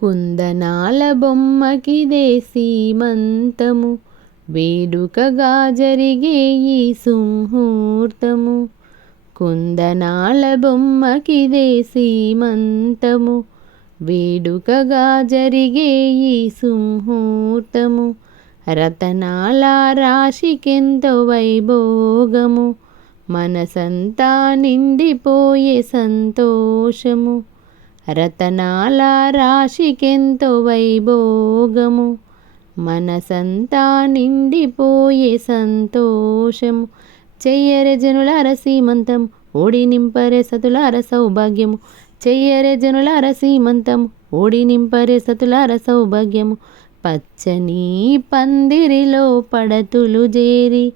కుందనాల బొమ్మకిదే సీమంతము, వేడుకగా జరిగే ఈ సుముహూర్తము. కుందనాల బొమ్మకిదే సీమంతము, వేడుకగా జరిగే ఈ సుముహూర్తము. రతనాల రాశికెంతో వైభోగము, మనసంతా నిండిపోయే సంతోషము. రతనాల రాశికెంతో వైభోగము, మనసంతా నిండిపోయే సంతోషము. చెయ్యరే జనులార సీమంతం, ఓడి నింపరే సతులార సౌభాగ్యము. చెయ్యరే జనులార సీమంతం, ఓడి నింపరే సతులార సౌభాగ్యము. పచ్చని పందిరిలో పడతులు చేరి,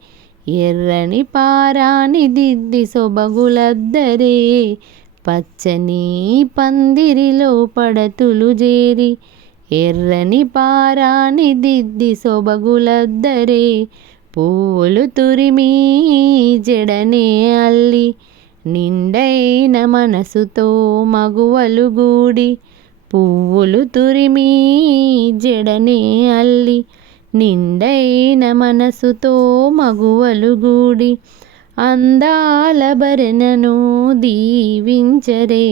ఎర్రని పారాని దిద్ది సొబగులద్దరే. పచ్చని పందిరిలో పడతులు చేరి, ఎర్రని పారాని దిద్ది సొబగులద్దరే. పూలు తురిమి జడనే అల్లి, నిండైన మనసుతో మగువలు గూడి. పువ్వులు తురిమి జడనే అల్లి, నిండైన మనసుతో మగువలు గూడి. అందాల భరణను దీవించరే.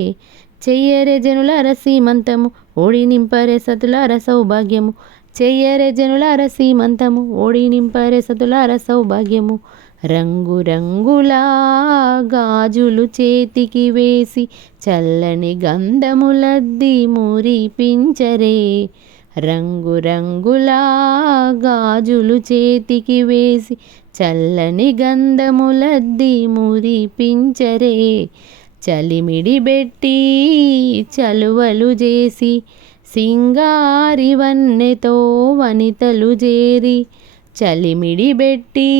చెయ్యరే జనులార సీమంతము, ఓడి నింపరే సతులార సౌభాగ్యము. చెయ్యరే జనులార సీమంతము, ఓడి నింపరే సతులార సౌభాగ్యము. రంగురంగుల గాజులు చేతికి వేసి, చల్లని గంధములద్ది మురిపించరే. రంగురంగుల గాజులు చేతికి వేసి, చల్లని గంధములద్ది మురిపించరే. చలిమిడి బెట్టి చలువలు చేసి, సింగారి వన్నెతో వనితలు చేరి. చలిమిడి బెట్టి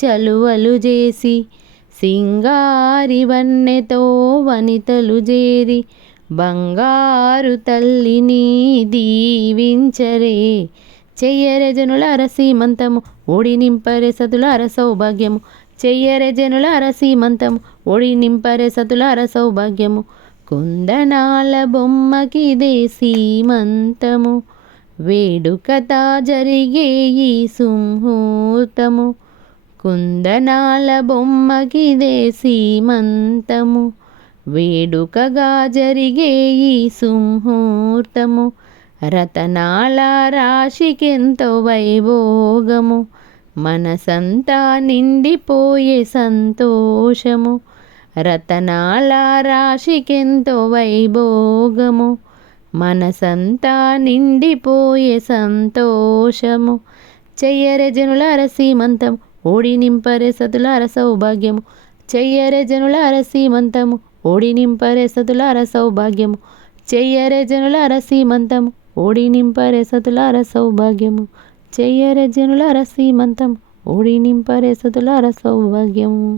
చలువలు చేసి, సింగారి వన్నెతో వనితలు చేరి. బంగారు తల్లిని దీవించరే. చెయ్యరే జనులార సీమంతము, ఓడి నింపరే సతులార సౌభాగ్యము. చెయ్యరే జనులార సీమంతము, ఓడి నింపరే సతులార సౌభాగ్యము. కుందనాల బొమ్మకిదే సీమంతము, వేడుకతా జరిగే ఈ సుముహూర్తము. కుందనాల బొమ్మకిదే సీమంతము, వేడుకగా జరిగే ఈ సుముహూర్తము. రతనాల రాశికెంతో వైభోగము, మనసంతా నిండిపోయే సంతోషము. రతనాల రాశికెంతో వైభోగము, మనసంతా నిండిపోయే సంతోషము. చెయ్యరే జనులార సీమంతం, ఓడి నింపరే సతులార సౌభాగ్యము. చెయ్యరే జనులార సీమంతము, ఓడి నింపరే సతులార సౌభాగ్యము. చెయ్యరే జనులార సీమంతము, ఓడి నింపరే సతులార సౌభాగ్యము. చెయ్యరే జనులార సీమంతం, ఓడి నింపరే సతులార సౌభాగ్యము.